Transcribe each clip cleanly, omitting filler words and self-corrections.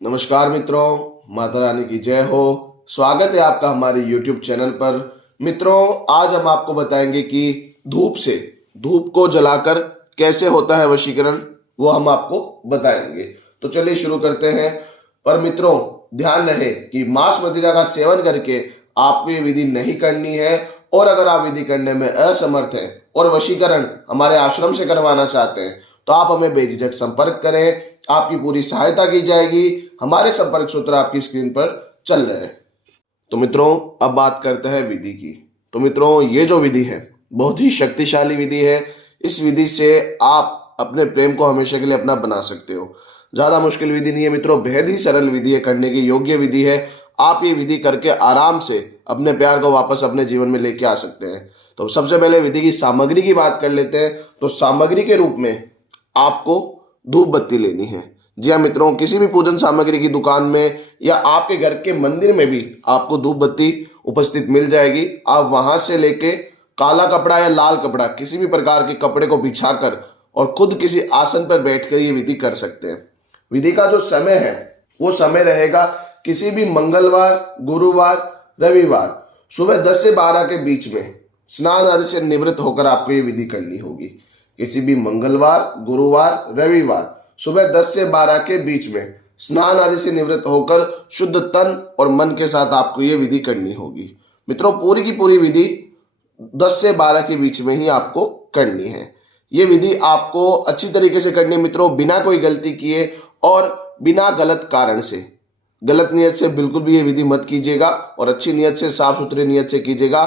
नमस्कार मित्रों, माता रानी की जय हो। स्वागत है आपका हमारे YouTube चैनल पर। मित्रों, आज हम आपको बताएंगे कि धूप को जलाकर कैसे होता है वशीकरण, वो हम आपको बताएंगे। तो चलिए शुरू करते हैं। पर मित्रों, ध्यान रहे कि मांस मदिरा का सेवन करके आपको ये विधि नहीं करनी है। और अगर आप विधि करने में असमर्थ हैं और वशीकरण हमारे आश्रम से करवाना चाहते हैं तो आप हमें बेझिझक संपर्क करें, आपकी पूरी सहायता की जाएगी। हमारे संपर्क सूत्र आपकी स्क्रीन पर चल रहे हैं। तो मित्रों, अब बात करते हैं विधि की। तो मित्रों, ये जो विधि है बहुत ही शक्तिशाली विधि है। इस विधि से आप अपने प्रेम को हमेशा के लिए अपना बना सकते हो। ज्यादा मुश्किल विधि नहीं है मित्रों, बेहद ही सरल विधि है, करने की योग्य विधि है। आप ये विधि करके आराम से अपने प्यार को वापस अपने जीवन में लेके आ सकते हैं। तो सबसे पहले विधि की सामग्री की बात कर लेते हैं। तो सामग्री के रूप में आपको धूप बत्ती लेनी है। जी हाँ मित्रों, किसी भी पूजन सामग्री की दुकान में या आपके घर के मंदिर में भी आपको धूप बत्ती उपस्थित मिल जाएगी। आप वहां से लेके काला कपड़ा या लाल कपड़ा, किसी भी प्रकार के कपड़े को बिछाकर और खुद किसी आसन पर बैठकर ये विधि कर सकते हैं। विधि का जो समय है वो समय रहेगा किसी भी मंगलवार, गुरुवार, रविवार सुबह 10 से 12 के बीच में स्नान आदि से निवृत्त होकर आपको ये विधि करनी होगी। किसी भी मंगलवार, गुरुवार, रविवार सुबह 10 से 12 के बीच में स्नान आदि से निवृत्त होकर शुद्ध तन और मन के साथ आपको ये विधि करनी होगी। मित्रों, पूरी की पूरी विधि 10 से 12 के बीच में ही आपको करनी है। ये विधि आपको अच्छी तरीके से करनी है मित्रों, बिना कोई गलती किए और बिना गलत कारण से। गलत नियत से बिल्कुल भी ये विधि मत कीजिएगा और अच्छी नियत से, साफ सुथरी नियत से कीजिएगा।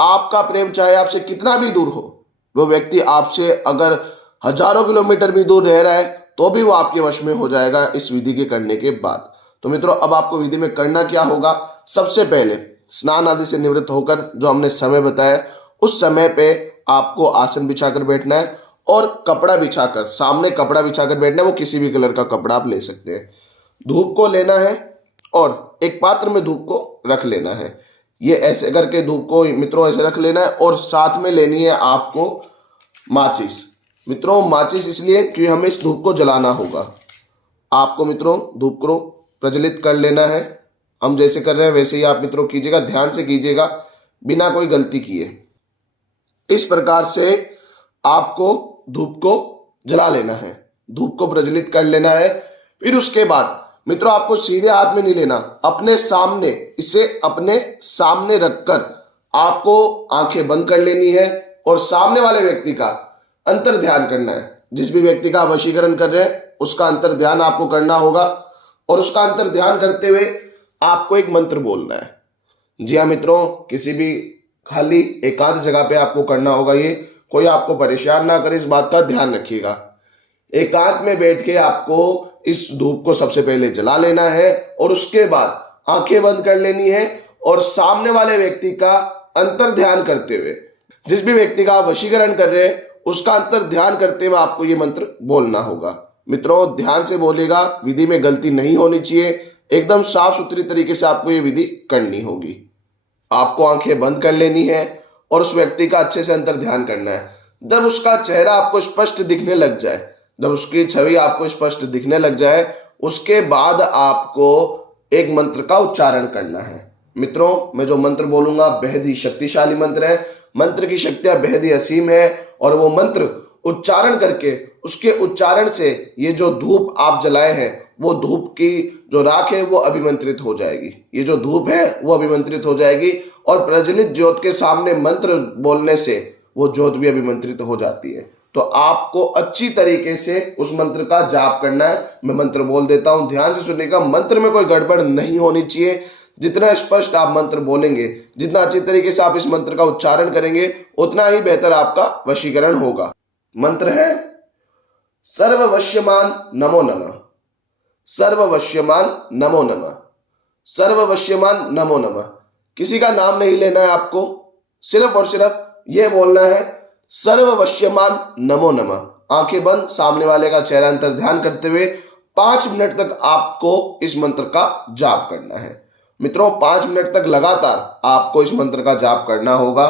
आपका प्रेम चाहे आपसे कितना भी दूर हो, वो व्यक्ति आपसे अगर हजारों किलोमीटर भी दूर रह रहा है तो भी वो आपके वश में हो जाएगा इस विधि के करने के बाद। तो मित्रों, अब आपको विधि में करना क्या होगा। सबसे पहले स्नान आदि से निवृत्त होकर जो हमने समय बताया उस समय पे आपको आसन बिछाकर बैठना है और कपड़ा बिछाकर, सामने कपड़ा बिछाकर बैठना है। वो किसी भी कलर का कपड़ा आप ले सकते हैं। धूप को लेना है और एक पात्र में धूप को रख लेना है। ये ऐसे करके धूप को मित्रों ऐसे रख लेना है और साथ में लेनी है आपको माचिस। मित्रों, माचिस इसलिए क्योंकि हमें इस धूप को जलाना होगा। आपको मित्रों धूप को प्रज्वलित कर लेना है। हम जैसे कर रहे हैं वैसे ही आप मित्रों कीजिएगा, ध्यान से कीजिएगा, बिना कोई गलती किए। इस प्रकार से आपको धूप को जला लेना है, धूप को प्रज्वलित कर लेना है। फिर उसके बाद मित्रों आपको सीधे हाथ में नहीं लेना, अपने सामने, इसे अपने सामने रखकर आपको आंखें बंद कर लेनी है और सामने वाले व्यक्ति का अंतर ध्यान करना है। जिस भी व्यक्ति का वशीकरण कर रहे हैं उसका अंतर ध्यान आपको करना होगा और उसका अंतर ध्यान करते हुए आपको एक मंत्र बोलना है। जी हाँ मित्रों, किसी भी खाली एकांत जगह पे आपको करना होगा। ये कोई आपको परेशान ना करे, इस बात का ध्यान रखिएगा। एकांत में बैठ के आपको इस धूप को सबसे पहले जला लेना है और उसके बाद आंखें बंद कर लेनी है और सामने वाले व्यक्ति का अंतर ध्यान करते हुए, जिस भी व्यक्ति का आप वशीकरण कर रहे हैं उसका अंतर ध्यान करते हुए आपको ये मंत्र बोलना होगा। मित्रों, ध्यान से बोलेगा, विधि में गलती नहीं होनी चाहिए। एकदम साफ सुथरी तरीके से आपको ये विधि करनी होगी। आपको आंखें बंद कर लेनी है और उस व्यक्ति का अच्छे से अंतर ध्यान करना है। जब उसका चेहरा आपको स्पष्ट दिखने लग जाए, जब उसकी छवि आपको स्पष्ट दिखने लग जाए, उसके बाद आपको एक मंत्र का उच्चारण करना है। मित्रों, मैं जो मंत्र बोलूंगा बेहद ही शक्तिशाली मंत्र है। मंत्र की शक्तियां बेहद ही असीम है और वो मंत्र उच्चारण करके, उसके उच्चारण से ये जो धूप आप जलाए हैं वो धूप की जो राख है वो अभिमंत्रित हो जाएगी। ये जो धूप है वो अभिमंत्रित हो जाएगी और प्रज्वलित ज्योत के सामने मंत्र बोलने से वो ज्योत भी अभिमंत्रित हो जाती है। तो आपको अच्छी तरीके से उस मंत्र का जाप करना है। मैं मंत्र बोल देता हूं, ध्यान से सुनिएगा। मंत्र में कोई गड़बड़ नहीं होनी चाहिए। जितना स्पष्ट आप मंत्र बोलेंगे, जितना अच्छी तरीके से आप इस मंत्र का उच्चारण करेंगे, उतना ही बेहतर आपका वशीकरण होगा। मंत्र है सर्ववश्यमान नमो नमः, सर्ववश्यमान नमो नमः, सर्ववश्यमान नमो नमः। किसी का नाम नहीं लेना है आपको, सिर्फ और सिर्फ यह बोलना है सर्ववश्यमान नमो नमः। आंखें बंद, सामने वाले का चेहरा अंतर ध्यान करते हुए 5 मिनट तक आपको इस मंत्र का जाप करना है। मित्रों, 5 मिनट तक लगातार आपको इस मंत्र का जाप करना होगा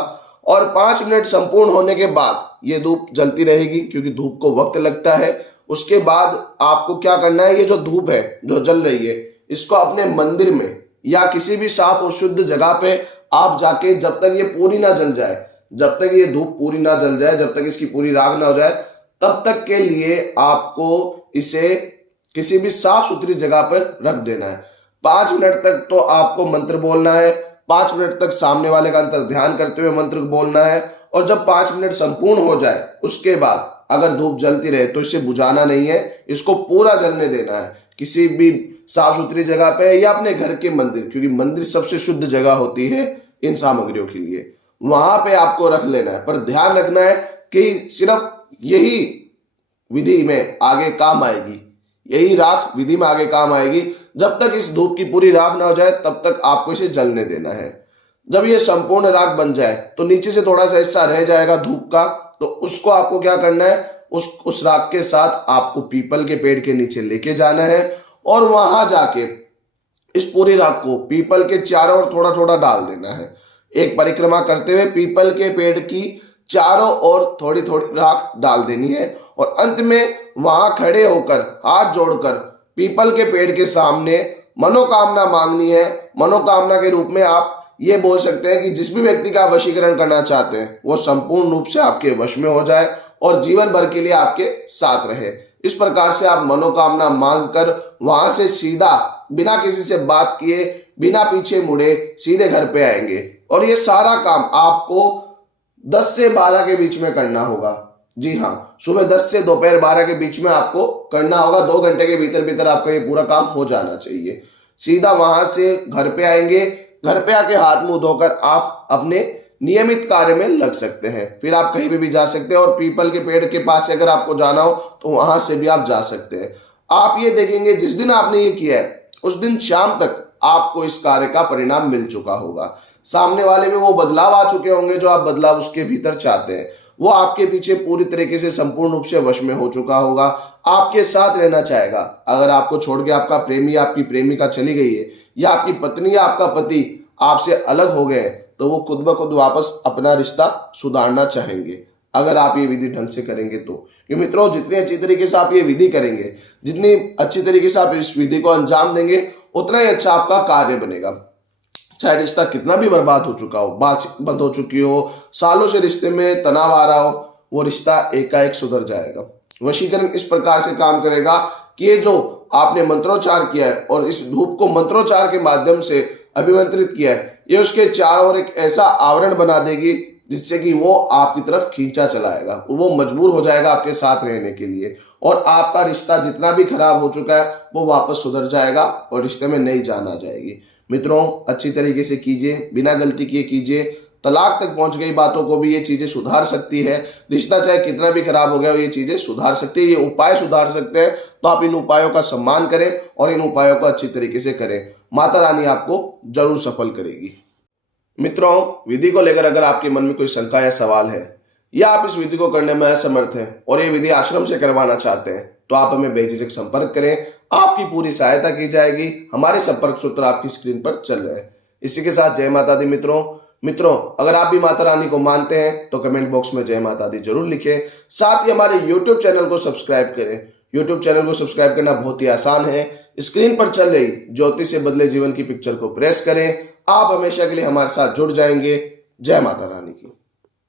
और 5 मिनट संपूर्ण होने के बाद ये धूप जलती रहेगी, क्योंकि धूप को वक्त लगता है उसके बाद आपको क्या करना है, ये जो धूप है जो जल रही है, इसको अपने मंदिर में या किसी भी साफ और शुद्ध जगह पे आप जाके, जब तक ये पूरी ना जल जाए, जब तक ये धूप पूरी ना जल जाए, जब तक इसकी पूरी राख ना हो जाए, तब तक के लिए आपको इसे किसी भी साफ सुथरी जगह पर रख देना है। 5 मिनट तक तो आपको मंत्र बोलना है, 5 मिनट तक सामने वाले का अंतर ध्यान करते हुए मंत्र बोलना है। और जब 5 मिनट संपूर्ण हो जाए, उसके बाद अगर धूप जलती रहे तो इसे बुझाना नहीं है, इसको पूरा जलने देना है किसी भी साफ सुथरी जगह पे या अपने घर के मंदिर, क्योंकि मंदिर सबसे शुद्ध जगह होती है इन सामग्रियों के लिए, वहां पे आपको रख लेना है। पर ध्यान रखना है कि सिर्फ यही विधि में आगे काम आएगी, यही राख विधि में आगे काम आएगी। जब तक इस धूप की पूरी राख ना हो जाए तब तक आपको इसे जलने देना है। जब ये संपूर्ण राख बन जाए तो नीचे से थोड़ा सा हिस्सा रह जाएगा धूप का, तो उसको आपको क्या करना है, उस राख के साथ आपको पीपल के पेड़ के नीचे लेके जाना है और वहां जाके इस पूरी राख को पीपल के चारों ओर थोड़ा थोड़ा डाल देना है। एक परिक्रमा करते हुए पीपल के पेड़ की चारों ओर थोड़ी थोड़ी राख डाल देनी है और अंत में वहां खड़े होकर हाथ जोड़कर पीपल के पेड़ के सामने मनोकामना मांगनी है। मनोकामना के रूप में आप ये बोल सकते हैं कि जिस भी व्यक्ति का वशीकरण करना चाहते हैं वो संपूर्ण रूप से आपके वश में हो जाए और जीवन भर के लिए आपके साथ रहे। इस प्रकार से आप मनोकामना मांग कर वहां से सीधा बिना किसी से बात किए, बिना पीछे मुड़े सीधे घर पे आएंगे। और ये सारा काम आपको 10 से 12 के बीच में करना होगा। जी हाँ, सुबह 10 से दोपहर 12 के बीच में आपको करना होगा। 2 घंटे के भीतर भीतर आपका ये पूरा काम हो जाना चाहिए। सीधा वहां से घर पे आएंगे, घर पे आके हाथ मुंह धोकर आप अपने नियमित कार्य में लग सकते हैं। फिर आप कहीं भी जा सकते हैं और पीपल के पेड़ के पास से अगर आपको जाना हो तो वहां से भी आप जा सकते हैं। आप ये देखेंगे जिस दिन आपने ये किया है उस दिन शाम तक आपको इस कार्य का परिणाम मिल चुका होगा। सामने वाले में वो बदलाव आ चुके होंगे जो आप बदलाव उसके भीतर चाहते हैं। वो आपके पीछे पूरी तरीके से संपूर्ण रूप से वश में हो चुका होगा, आपके साथ रहना चाहेगा। अगर आपको छोड़ के आपका प्रेमी आपकी प्रेमिका चली गई है या आपकी पत्नी या आपका पति आपसे अलग हो गए तो वो खुद ब खुद वापस अपना रिश्ता सुधारना चाहेंगे, अगर आप ये विधि ढंग से करेंगे तो। कि मित्रों, जितनी अच्छी तरीके से आप ये विधि करेंगे, जितनी अच्छी तरीके से आप इस विधि को अंजाम देंगे, उतना ही अच्छा आपका कार्य बनेगा। चाहे रिश्ता कितना भी बर्बाद हो चुका हो, बात बंद हो चुकी हो, सालों से रिश्ते में तनाव आ रहा हो, वो रिश्ता एकाएक सुधर जाएगा। वशीकरण इस प्रकार से काम करेगा कि ये जो आपने मंत्रोच्चार किया है और इस धूप को मंत्रोच्चार के माध्यम से अभिमंत्रित किया है, ये उसके चारों ओर एक ऐसा आवरण बना देगी जिससे कि वो आपकी तरफ खींचा चलाएगा। वो मजबूर हो जाएगा आपके साथ रहने के लिए और आपका रिश्ता जितना भी खराब हो चुका है वो वापस सुधर जाएगा और रिश्ते में नई जान आ जाएगी। मित्रों, अच्छी तरीके से कीजिए, बिना गलती किए कीजिए। तलाक तक पहुंच गई बातों को भी ये चीजें सुधार सकती है। रिश्ता चाहे कितना भी खराब हो गया हो, ये चीजें सुधार सकती है, ये उपाय सुधार सकते हैं। तो आप इन उपायों का सम्मान करें और इन उपायों को अच्छी तरीके से करें। माता रानी आपको जरूर सफल करेगी। मित्रों, विधि को लेकर अगर आपके मन में कोई शंका या सवाल है या आप इस विधि को करने में असमर्थ हैं और ये विधि आश्रम से करवाना चाहते हैं तो आप हमें बेझिझक संपर्क करें, आपकी पूरी सहायता की जाएगी। हमारे संपर्क सूत्र आपकी स्क्रीन पर चल रहे हैं। इसी के साथ जय माता दी। मित्रों, अगर आप भी माता रानी को मानते हैं तो कमेंट बॉक्स में जय माता दी जरूर लिखें। साथ ही हमारे YouTube चैनल को सब्सक्राइब करें। YouTube चैनल को सब्सक्राइब करना बहुत ही आसान है। स्क्रीन पर चल रही ज्योति से बदले जीवन की पिक्चर को प्रेस करें। आप हमेशा के लिए हमारे साथ जुड़ जाएंगे। जय माता रानी की।